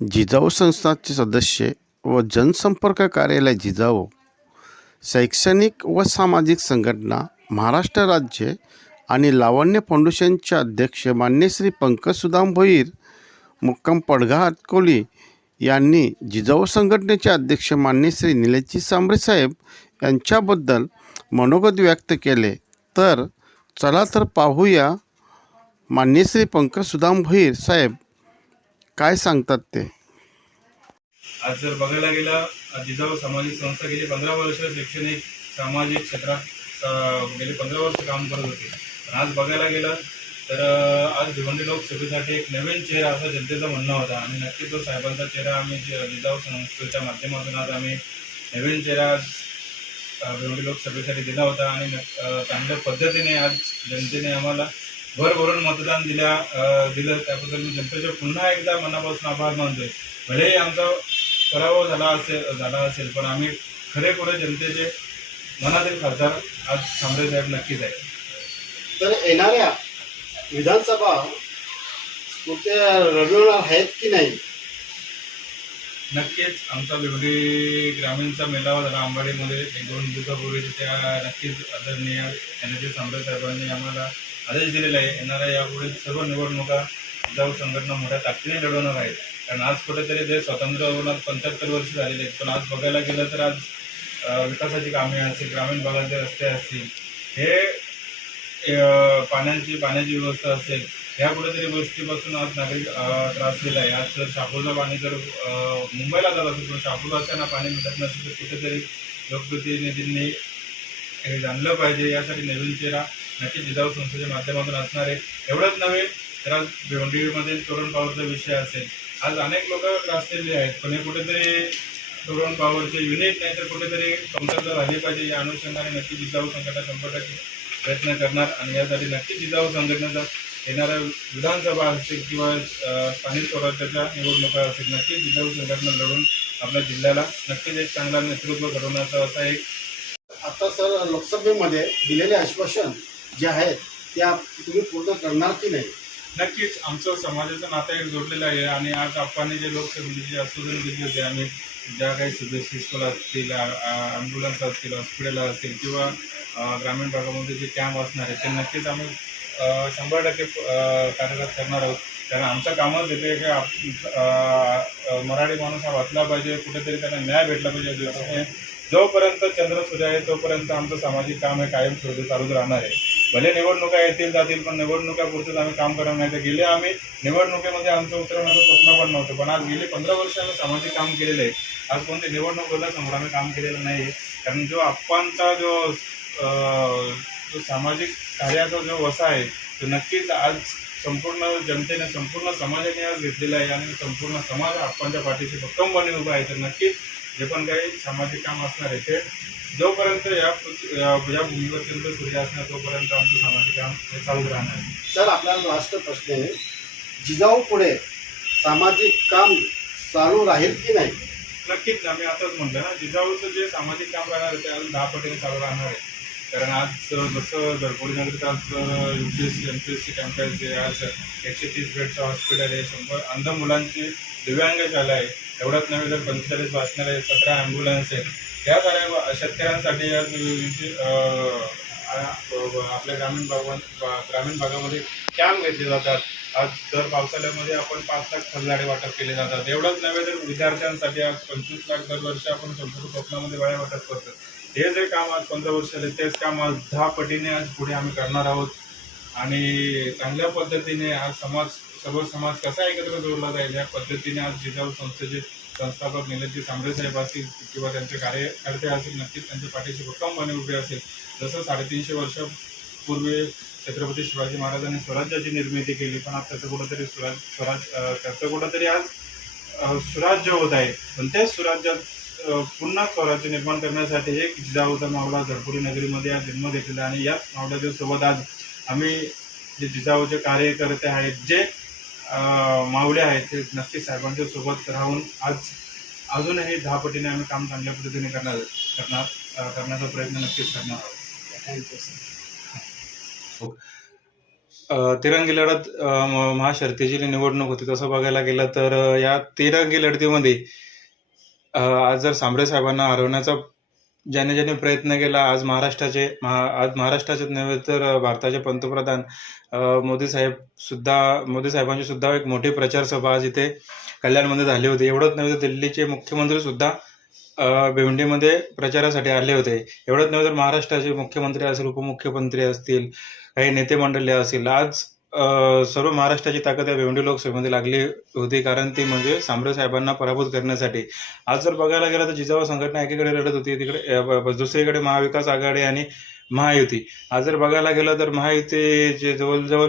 जिजाऊ संस्थाचे सदस्य व जनसंपर्क कार्यालय जिजाऊ शैक्षणिक व सामाजिक संघटना महाराष्ट्र राज्य आणि लावण्य फाउंडेशनचे अध्यक्ष मान्य श्री पंकज सुदाम भोईर मुक्काम पडघा हातकोली यांनी जिजाऊ संघटनेचे अध्यक्ष मान्य श्री निलेशजी साहेब यांच्याबद्दल मनोगत व्यक्त केले. तर चला तर पाहूया मान्य श्री पंकज सुदाम भोईर साहेब काय सांगतात ते? आज जर बघायला गेला जिजाऊ सामाजिक संस्था गेली पंधरा वर्ष शैक्षणिक सामाजिक क्षेत्रात गेले गेली पंधरा वर्ष काम करत होते. पण आज बघायला गेलं तर आज भिवंडी लोकसभेसाठी एक नवीन चेहरा असं जनतेचं म्हणणं होता. आणि नक्कीच तो साहेबांचा चेहरा आम्ही जिजाऊ संस्थेच्या माध्यमातून आज आम्ही नवीन चेहरा आज भिवंडी लोकसभेसाठी दिला होता. आणि चांगल्या पद्धतीने आज जनतेने आम्हाला भर भरून मतदान दिल्या दिलं. त्याबद्दल मी जनतेचे पुन्हा एकदा मनापासून आभार मानतोय. भलेही आमचा पराभव झाला असेल झाला असेल पण आम्ही खरेखुरे जनतेचे मनातील खासदार आज सांबरे साहेब नक्कीच आहे तर येणाऱ्या विधानसभा कुठे रविवार आहेत की नाही? नक्कीच आमचा बिवडी ग्रामीणचा मेळावा झाला. आंबाडीमध्ये एक दोन दिवसापूर्वी त्या नक्कीच आदरणीय एनर्जी सांबरे साहेबांनी आम्हाला आदेश दिलेला आहे. येणाऱ्या यापुढील सर्व निवडणुका जाऊ संघटना मोठ्या ताकदीने लढवणार आहेत. कारण आज कुठेतरी ते स्वातंत्र्य होऊन पंच्याहत्तर वर्ष झालेले आहेत. पण आज बघायला गेलं तर आज विकासाची कामे असतील ग्रामीण भागाचे रस्ते असतील हे पाण्याची पाण्याची व्यवस्था असेल ह्या कुठेतरी गोष्टीपासून आज नागरिक त्रास त्रासलेला आहे. आज जर शापूरचं पाणी जर मुंबईला जात असेल पण शापूर असताना पाणी मिळत नसेल तर कुठेतरी लोकप्रतिनिधींनी हे जाणलं पाहिजे. यासाठी नवीन चेहरा नक्की जिजाऊ संस्थेच्या माध्यमातून असणार आहे. एवढंच नव्हे तर आज भिवंडीमध्ये तोरण पॉवरचा विषय असेल. आज अनेक लोक त्रासलेले आहेत पण हे कुठेतरी तोरण पॉवरचे युनिट नाही तर कुठेतरी कमतरता झाली पाहिजे या अनुषंगाने नक्की जिजाऊ संघटना शंभर टक्के प्रयत्न करणार आणि यासाठी नक्की जिजाऊ संघटनेचा येणाऱ्या विधानसभा असतील किंवा स्थानिक स्वराज्याच्या निवडणुका असतील नक्कीच जिजाऊ संघटना लढून आपल्या जिल्ह्याला नक्कीच एक चांगला नेतृत्व घडवण्याचा असा एक आता सर लोकसभेमध्ये दिलेले आश्वासन जे आहेत त्या तुम्ही पूर्ण करणार की नाही? नक्कीच आमचं समाजाचं नातं एक जोडलेलं आहे आणि आज आपण जे लोकसभेची जे दिली होती आम्ही ज्या काही सीबीएसई स्कूल असतील ॲम्ब्युलन्स असतील हॉस्पिटल असतील किंवा ग्रामीण भागामध्ये जे कॅम्प असणार आहेत ते नक्कीच आम्ही शंभर टक्के कार्यरत करणार आहोत. कारण आमचं कामच येते की आप- मराठी माणूस हा वाचला पाहिजे कुठेतरी त्यांना न्याय भेटला पाहिजे. जोपर्यंत चंद्र सूर्य आहे तोपर्यंत आमचं सामाजिक काम हे कायम सुरू चालूच राहणार आहे. भले निवडणुका येतील जातील पण निवडणुका पुरतील आम्ही काम करणार नाही. तर गेले आम्ही निवडणुकीमध्ये आमचं उतरवण्याचं स्वप्न पण नव्हतं. पण आज गेली पंधरा वर्ष आम्ही सामाजिक काम केलेलं आहे. आज कोणती निवडणूक समोर आम्ही काम केलेलं नाही कारण जो आप्पांचा जो जो सामाजिक कार्याचा जो वसा आहे तो नक्कीच आज संपूर्ण जनतेने संपूर्ण समाजाने आज घेतलेला आहे. आणि संपूर्ण समाज आप्पांच्या पाठीशी भक्कमपणे उभा आहे. तर नक्कीच जे पण काही सामाजिक काम असणार आहे ते जोपर्यंत या पृथ्वी- या भूमीवर चंद्र सूर्य असणार तोपर्यंत आमचं सामाजिक काम हे चालूच राहणार आहे. सर आपल्याला लास्ट प्रश्न आहे जिजाऊ पुढे सामाजिक काम चालू राहील की नाही? नक्कीच आम्ही आताच म्हटलं ना जिजाऊचं जे सामाजिक काम राहणार आहे ते अजून दहा पटीने चालू राहणार आहे. कारण आज जसं झरपोडी नगरीत आज U P S C M P S C campus आहे आज एकशे तीस बेडचं हॉस्पिटल आहे शंभर अंध मुलांची दिव्यांग शाळा आहे. एवढ्याच नव्हे तर पंचेचाळीस वाचणारे सतरा ॲम्ब्युलन्स आहेत. त्या साऱ्या शेतकऱ्यांसाठी आज विशेष आपल्या ग्रामीण भागात ग्रामीण भागामध्ये कॅम्प घेतले जातात. आज दर पावसाळ्यामध्ये आपण पाच लाख फलझाडे वाटप केले जातात. एवढंच नव्हे तर विद्यार्थ्यांसाठी आज पंचवीस लाख दरवर्षी आपण संपूर्ण स्वप्नामध्ये वाया वाटप करतो. हे जे काम आज पंधरा वर्ष झाले तेच काम आज दहा पटीने आज पुढे आम्ही करणार आहोत. आणि चांगल्या पद्धतीने आज समाज सर्व समाज कसा एकत्र जोडला जाईल या पद्धतीने आज जिजाऊ संस्थेचे संस्थापक निलजी सांबरे साहेब असतील किंवा त्यांचे कार्यकर्ते असतील नक्कीच त्यांच्या पाठीशी भक्कमपणे उभे असेल. जसं साडेतीनशे वर्षापूर्वी छत्रपती शिवाजी महाराजांनी स्वराज्याची निर्मिती केली पण आज त्याचं कुठंतरी स्वराज स्वराज त्याचं कुठंतरी आज स्वराज्य होत आहे. पण त्या स्वराज्यात पुन्हा स्वराज्य निर्माण करण्यासाठी एक जिजाऊचा मावळा झरपुरी नगरीमध्ये आज जन्म घेतलेला आणि याच मावळ्याच्या सोबत आज आम्ही जे जिजाऊचे कार्यकर्ते आहेत जे मावळे आहेत ते नक्की साहेबांच्या सोबत राहून आज अजूनही दहा पटीने आम्ही काम चांगल्या पद्धतीने करणार करणार करण्याचा प्रयत्न नक्कीच करणार आहोत. थँक्यू सर अ, तिरंगी लढत महाशर्तीची निवडणूक होती तसं बघायला गेलं तर या तिरंगी लढतीमध्ये आज जर सांबरे साहेबांना हरवण्याचा ज्याने ज्याने प्रयत्न केला आज महाराष्ट्राचे महा आज महाराष्ट्राचेच नव्हे तर भारताचे पंतप्रधान मोदी साहेब सुद्धा मोदी साहेबांची सुद्धा एक मोठी प्रचार सभा आज इथे कल्याणमध्ये झाली होती. एवढंच नव्हे तर दिल्लीचे मुख्यमंत्री सुद्धा भिवंडीमध्ये प्रचारासाठी आले होते. एवढंच नव्हे तर महाराष्ट्राचे मुख्यमंत्री असतील उपमुख्यमंत्री असतील काही नेते मंडळी असतील आज सर्व महाराष्ट्राची ताकद या भिवंडी लोकसभेमध्ये लागली होती कारण ती म्हणजे सांबरे साहेबांना पराभूत करण्यासाठी. आज जर बघायला गेलं तर जिजाऊ संघटना एकीकडे लढत होती तिकडे दुसरीकडे महाविकास आघाडी आणि महायुती. आज जर बघायला गेलं तर महायुतीचे जवळजवळ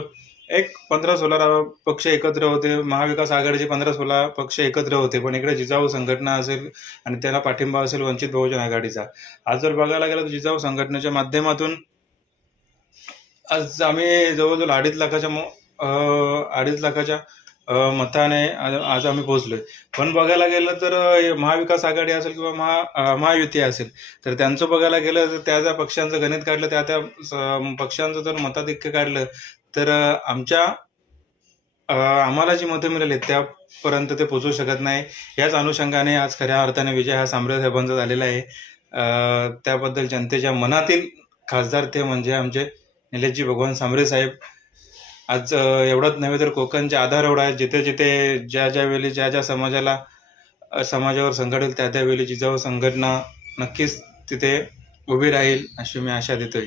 एक पंधरा सोळा पक्ष एकत्र होते महाविकास आघाडीचे पंधरा सोळा पक्ष एकत्र होते पण इकडे जिजाऊ संघटना असेल आणि त्याला पाठिंबा असेल वंचित बहुजन आघाडीचा. आज जर बघायला गेलं तर जिजाऊ संघटनेच्या माध्यमातून आज आम्ही जवळजवळ अडीच लाखाच्या मो- अडीच लाखाच्या मताने आज आज आम्ही पोहोचलोय. पण बघायला गेलं तर महाविकास आघाडी असेल किंवा महा महायुती असेल तर त्यांचं बघायला गेलं तर त्या ज्या पक्षांचं गणित काढलं त्या त्या स- पक्षांचं जर मताधिक्य काढलं तर आमच्या आम्हाला जी मतं मिळाली त्यापर्यंत ते पोचू शकत नाही. याच अनुषंगाने आज खऱ्या अर्थाने विजय हा सांबरे साहेबांचा झालेला आहे. त्याबद्दल जनतेच्या मनातील खासदार ते म्हणजे आमचे निलेशजी भगवान सांबरे साहेब. आज एवढंच नव्हे तर कोकणच्या आधार एवढा आहे जिथे जिथे ज्या ज्या वेळी ज्या ज्या समाजाला समाजावर संकट येईल त्या त्यावेळी जिजाऊ संघटना नक्कीच तिथे उभी राहील अशी मी आशा देतोय.